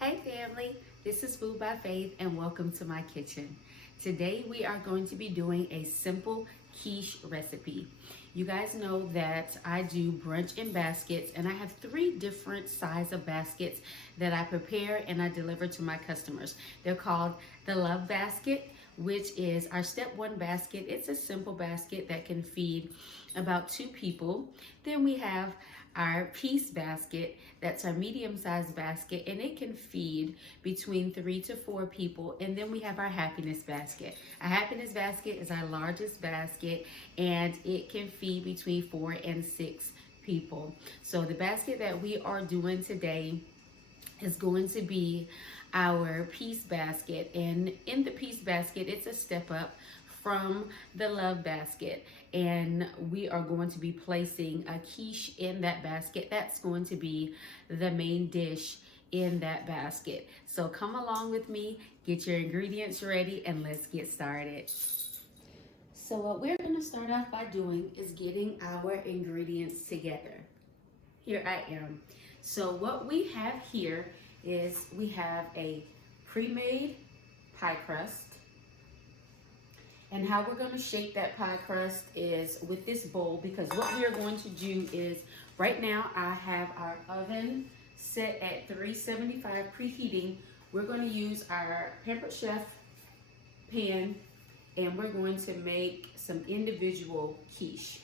Hey family, this is Food by Faith and welcome to my kitchen. Today we are going to be doing a simple quiche recipe. You guys know that I do brunch in baskets and I have 3 different size of baskets that I prepare and I deliver to my customers. They're called the Love Basket, which is our step 1 basket. It's a simple basket that can feed about 2 people. Then we have our Peace basket, that's our medium-sized basket, and it can feed between 3 to 4 people. And then we have our Happiness basket. Our Happiness basket is our largest basket, and it can feed between 4 and 6 people. So the basket that we are doing today is going to be our Peace basket, and in the Peace basket, it's a step up from the Love basket, and we are going to be placing a quiche in that basket. That's going to be the main dish in that basket. So come along with me, get your ingredients ready, and let's get started. So what we're going to start off by doing is getting our ingredients together. Here I am. So what we have here is we have a pre-made pie crust. And how we're going to shape that pie crust is with this bowl, because what we are going to do is, right now I have our oven set at 375 preheating. We're going to use our Pampered Chef pan and we're going to make some individual quiche.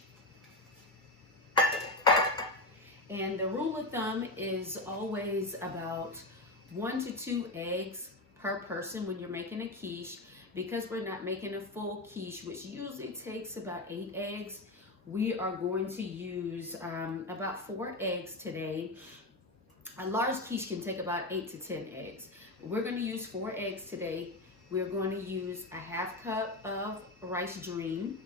And the rule of thumb is always about 1 to 2 eggs per person when you're making a quiche. Because we're not making a full quiche, which usually takes about 8 eggs, we are going to use about 4 eggs today. A large quiche can take about 8 to 10 eggs. We're going to use 4 eggs today. We're going to use a half cup of rice dream.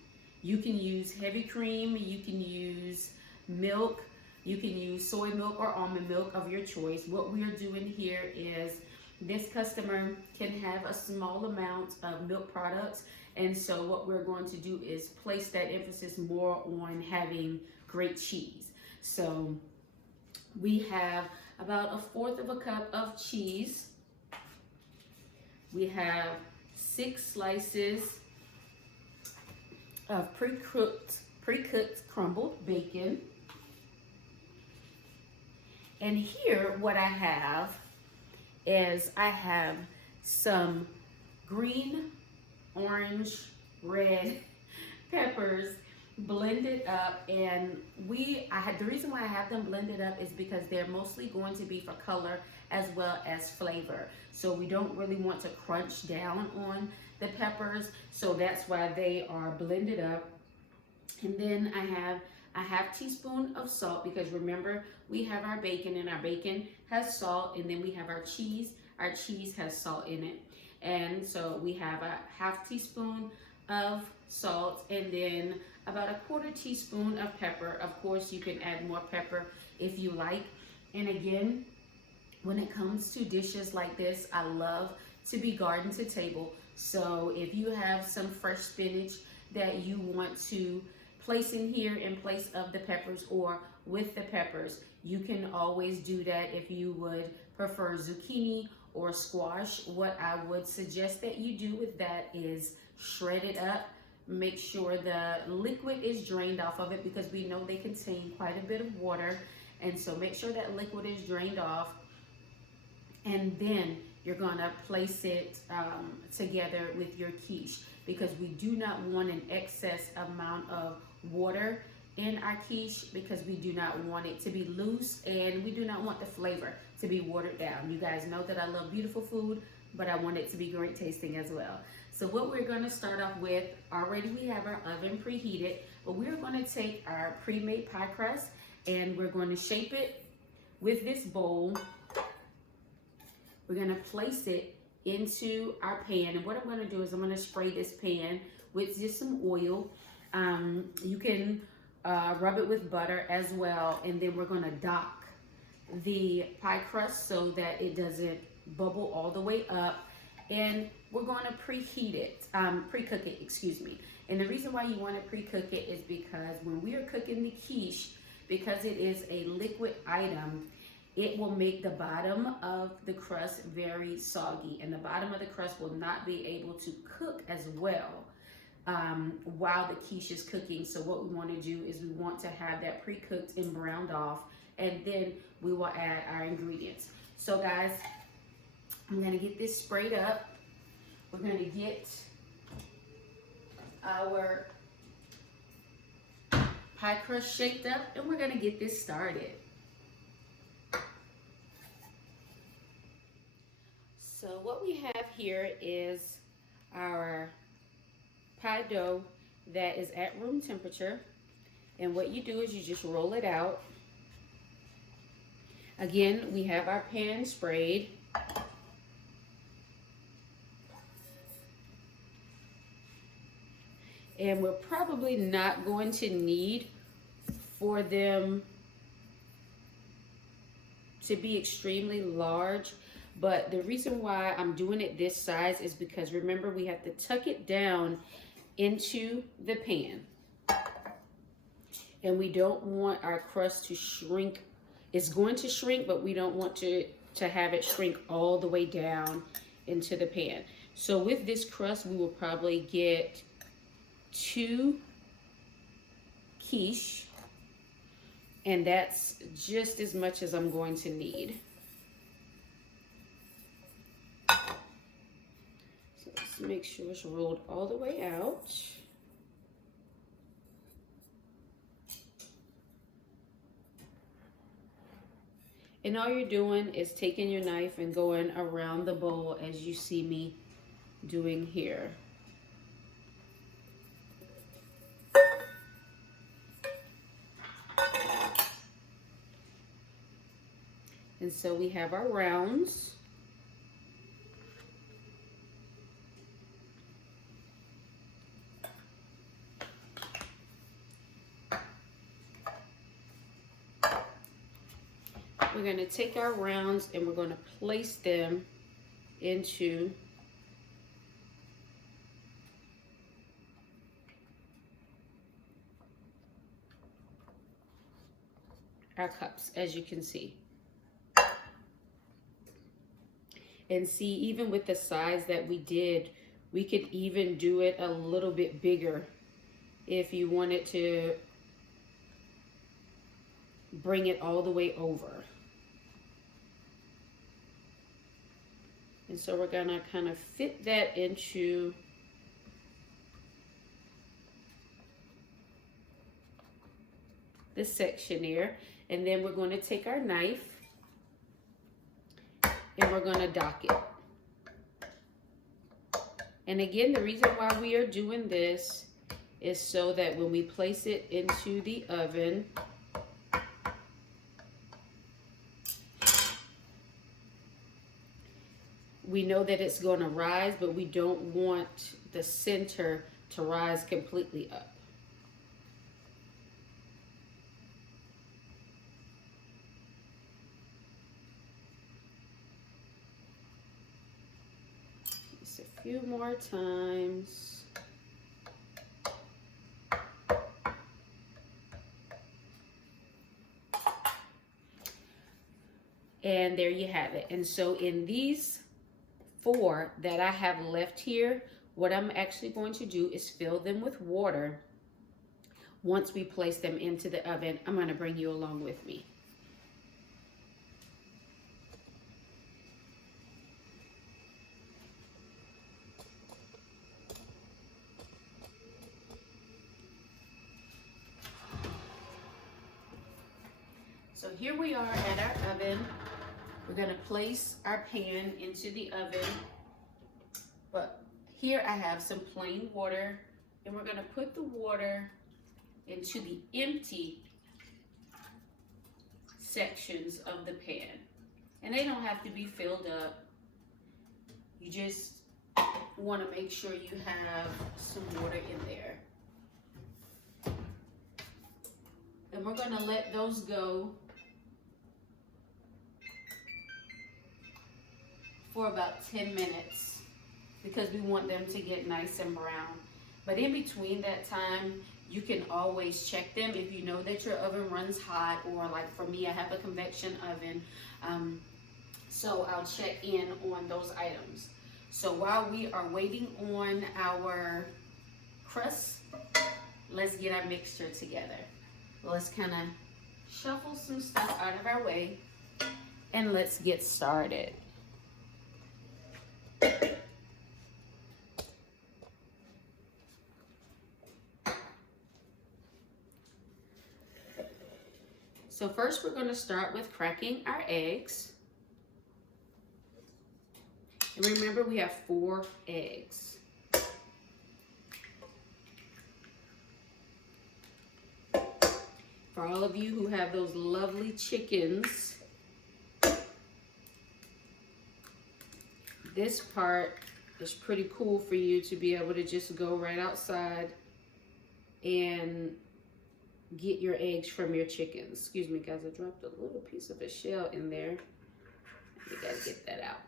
You can use heavy cream, you can use milk, you can use soy milk or almond milk of your choice. What we are doing here is, this customer can have a small amount of milk products, and so what we're going to do is place that emphasis more on having great cheese. So we have about 1/4 of a cup of cheese. We have 6 slices of pre-cooked crumbled bacon. And here what I have is I have some green, orange, red peppers blended up, and the reason why I have them blended up is because they're mostly going to be for color as well as flavor. So we don't really want to crunch down on the peppers, so that's why they are blended up. And then I have a 1/2 teaspoon of salt, because remember, we have our bacon and our bacon has salt, and then we have our cheese has salt in it. And so we have a 1/2 teaspoon of salt, and then about 1/4 teaspoon of pepper. Of course, you can add more pepper if you like. And again, when it comes to dishes like this, I love to be garden to table. So if you have some fresh spinach that you want to place in here in place of the peppers or with the peppers, you can always do that. If you would prefer zucchini or squash, what I would suggest that you do with that is shred it up. Make sure the liquid is drained off of it, because we know they contain quite a bit of water, and so make sure that liquid is drained off. And then you're gonna place it together with your quiche, because we do not want an excess amount of water in our quiche, because we do not want it to be loose, and we do not want the flavor to be watered down. You guys know that I love beautiful food, but I want it to be great tasting as well. So what we're going to start off with, already we have our oven preheated, but we're going to take our pre-made pie crust and we're going to shape it with this bowl. We're going to place it into our pan, and what I'm going to do is I'm going to spray this pan with just some oil. You can rub it with butter as well, and then we're going to dock the pie crust so that it doesn't bubble all the way up, and we're going to preheat it, pre-cook it, excuse me. And the reason why you want to pre-cook it is because when we are cooking the quiche, because it is a liquid item, it will make the bottom of the crust very soggy, and the bottom of the crust will not be able to cook as well while the quiche is cooking. So what we want to do is we want to have that pre-cooked and browned off, and then we will add our ingredients. So guys, I'm going to get this sprayed up. We're going to get our pie crust shaped up, and we're going to get this started. So what we have here is our pie dough that is at room temperature. And what you do is you just roll it out. Again, we have our pan sprayed. And we're probably not going to need for them to be extremely large. But the reason why I'm doing it this size is because remember, we have to tuck it down into the pan. And we don't want our crust to shrink. It's going to shrink, but we don't want to have it shrink all the way down into the pan. So with this crust, we will probably get 2 quiche. And that's just as much as I'm going to need. Make sure it's rolled all the way out. And all you're doing is taking your knife and going around the bowl as you see me doing here. And so we have our rounds. We're going to take our rounds and we're going to place them into our cups, as you can see. And see, even with the size that we did, we could even do it a little bit bigger if you wanted to bring it all the way over. And so we're gonna kind of fit that into this section here. And then we're going to take our knife and we're gonna dock it. And again, the reason why we are doing this is so that when we place it into the oven, we know that it's going to rise, but we don't want the center to rise completely up. Just a few more times. And there you have it. And so in these 4 that I have left here, what I'm actually going to do is fill them with water. Once we place them into the oven, I'm going to bring you along with me. So here we are at our oven. We're going to place our pan into the oven, but here I have some plain water, and we're going to put the water into the empty sections of the pan. And they don't have to be filled up. You just want to make sure you have some water in there. And we're going to let those go for about 10 minutes because we want them to get nice and brown. But in between that time, You can always check them if you know that your oven runs hot, or like for me, I have a convection oven. So I'll check in on those items. So while we are waiting on our crust, let's get our mixture together. Let's kind of shuffle some stuff out of our way and let's get started. So first we're going to start with cracking our eggs. And remember, we have 4 eggs. For all of you who have those lovely chickens, this part is pretty cool for you to be able to just go right outside and get your eggs from your chickens. Excuse me, guys, I dropped a little piece of a shell in there. You gotta get that out.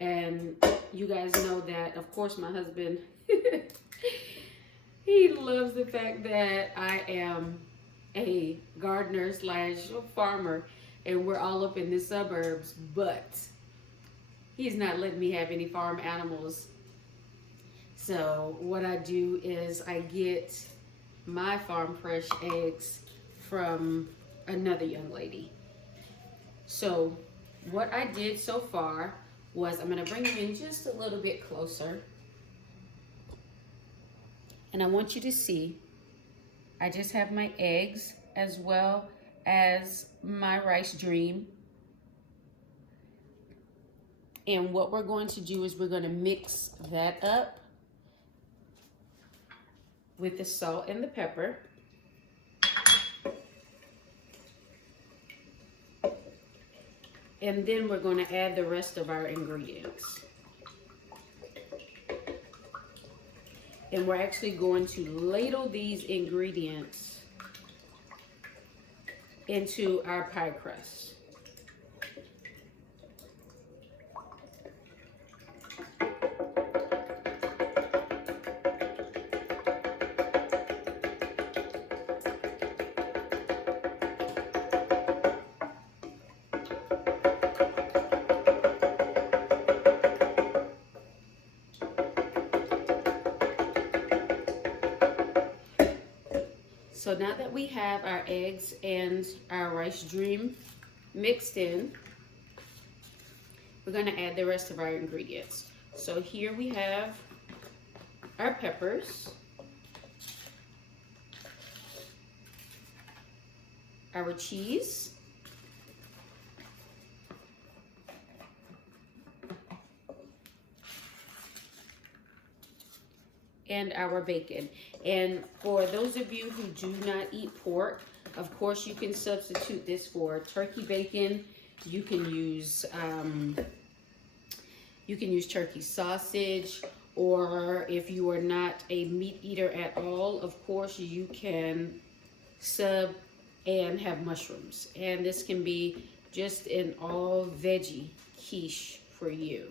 And you guys know that, of course, my husband, he loves the fact that I am a gardener / farmer, and we're all up in the suburbs, but he's not letting me have any farm animals. So what I do is I get my farm fresh eggs from another young lady. So what I did so far was, I'm going to bring you in just a little bit closer, and I want you to see I just have my eggs as well as my rice dream. And what we're going to do is we're going to mix that up with the salt and the pepper. And then we're going to add the rest of our ingredients. And we're actually going to ladle these ingredients into our pie crust. So now that we have our eggs and our rice dream mixed in, we're going to add the rest of our ingredients. So here we have our peppers, our cheese, and our bacon. And for those of you who do not eat pork, of course you can substitute this for turkey bacon. You can use turkey sausage, or if you are not a meat eater at all, of course you can sub and have mushrooms. And this can be just an all veggie quiche for you.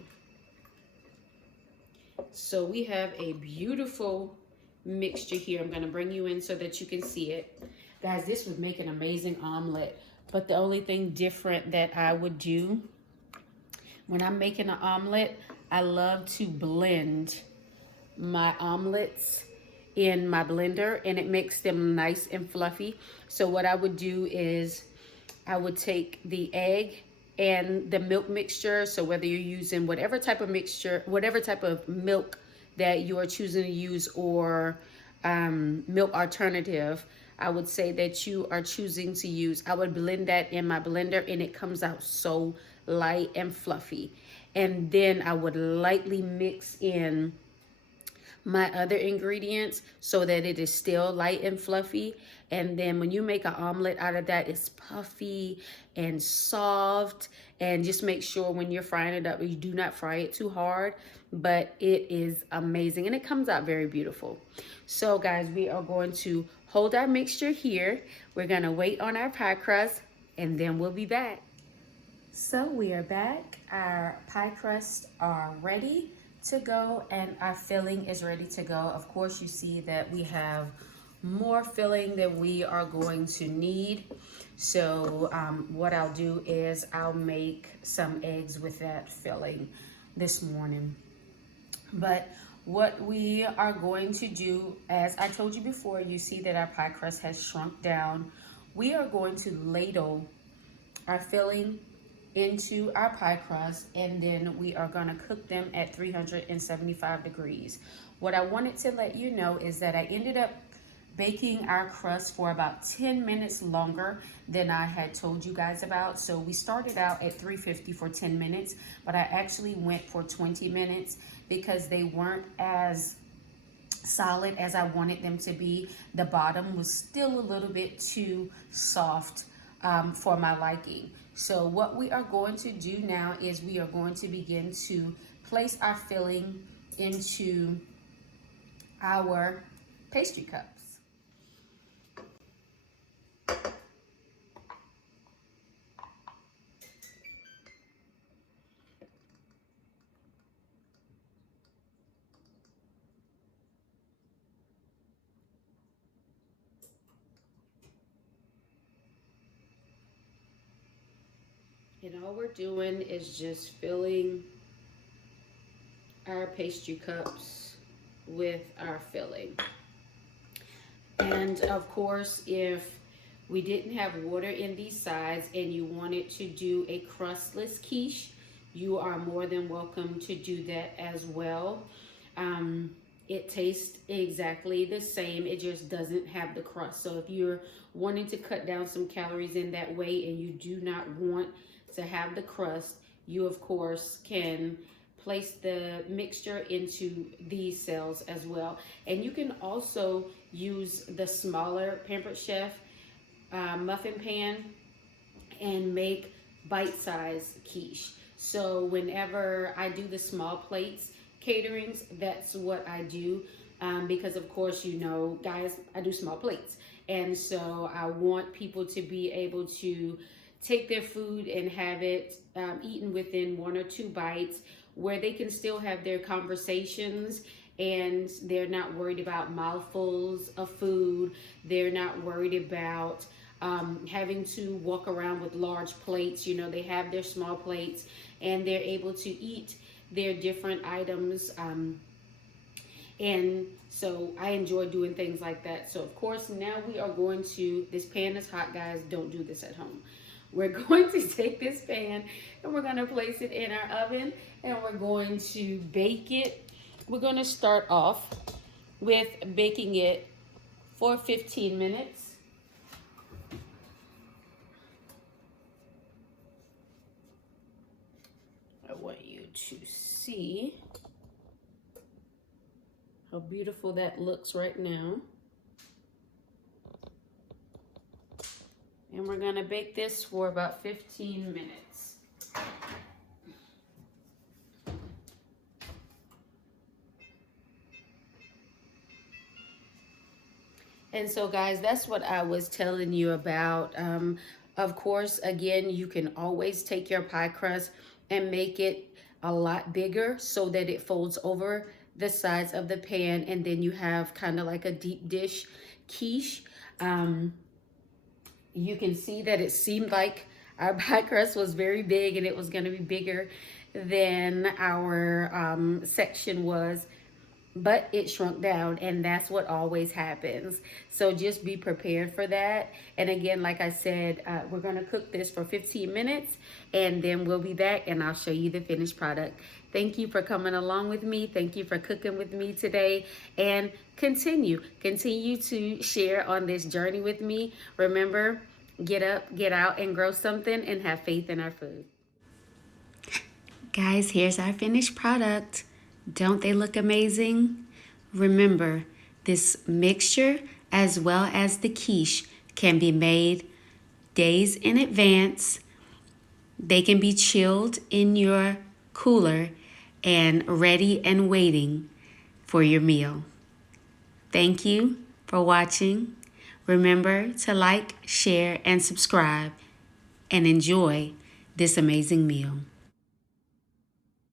So we have a beautiful mixture here. I'm going to bring you in so that you can see it. Guys, this would make an amazing omelet. But the only thing different that I would do when I'm making an omelet, I love to blend my omelets in my blender, and it makes them nice and fluffy. So what I would do is I would take the egg and the milk mixture. So whether you're using whatever type of mixture, whatever type of milk that you are choosing to use, or milk alternative, I would say that you are choosing to use, I would blend that in my blender, and it comes out so light and fluffy. And then I would lightly mix in my other ingredients so that it is still light and fluffy. And then when you make an omelet out of that, it's puffy and soft. And just make sure when you're frying it up, you do not fry it too hard, but it is amazing and it comes out very beautiful. So guys, we are going to hold our mixture here. We're gonna wait on our pie crust, and then we'll be back. So we are back. Our pie crusts are ready to go, and our filling is ready to go. Of course, you see that we have more filling than we are going to need. So what I'll do is I'll make some eggs with that filling this morning. But what we are going to do, as I told you before, you see that our pie crust has shrunk down. We are going to ladle our filling into our pie crust, and then we are going to cook them at 375 degrees. What I wanted to let you know is that I ended up baking our crust for about 10 minutes longer than I had told you guys about. So we started out at 350 for 10 minutes, but I actually went for 20 minutes because they weren't as solid as I wanted them to be. The bottom was still a little bit too soft for my liking. So what we are going to do now is we are going to begin to place our filling into our pastry cups. And all we're doing is just filling our pastry cups with our filling. And of course, if we didn't have water in these sides and you wanted to do a crustless quiche, you are more than welcome to do that as well. It tastes exactly the same. It just doesn't have the crust. So if you're wanting to cut down some calories in that way and you do not want to have the crust, you of course can place the mixture into these cells as well. And you can also use the smaller Pampered Chef muffin pan and make bite-sized quiche. So whenever I do the small plates caterings, that's what I do, because of course, you know, guys, I do small plates, and so I want people to be able to take their food and have it eaten within 1 or 2 bites, where they can still have their conversations and they're not worried about mouthfuls of food. They're not worried about having to walk around with large plates. You know, they have their small plates and they're able to eat their different items. And so I enjoy doing things like that. So of course, now we are going to, this pan is hot, guys. Don't do this at home. We're going to take this pan and we're going to place it in our oven and we're going to bake it. We're going to start off with baking it for 15 minutes. I want you to see how beautiful that looks right now. And we're gonna bake this for about 15 minutes. And so guys, that's what I was telling you about. Of course, again, you can always take your pie crust and make it a lot bigger so that it folds over the sides of the pan, and then you have kind of like a deep dish quiche. You can see that it seemed like our pie crust was very big and it was going to be bigger than our section was, but it shrunk down, and that's what always happens. So just be prepared for that. And again, like I said, we're going to cook this for 15 minutes and then we'll be back and I'll show you the finished product. Thank you for coming along with me. Thank you for cooking with me today, and continue to share on this journey with me. Remember, get up, get out, and grow something, and have faith in our food. Guys, here's our finished product. Don't they look amazing? Remember, this mixture as well as the quiche can be made days in advance. They can be chilled in your cooler and ready and waiting for your meal. Thank you for watching. Remember to like, share, and subscribe, and enjoy this amazing meal.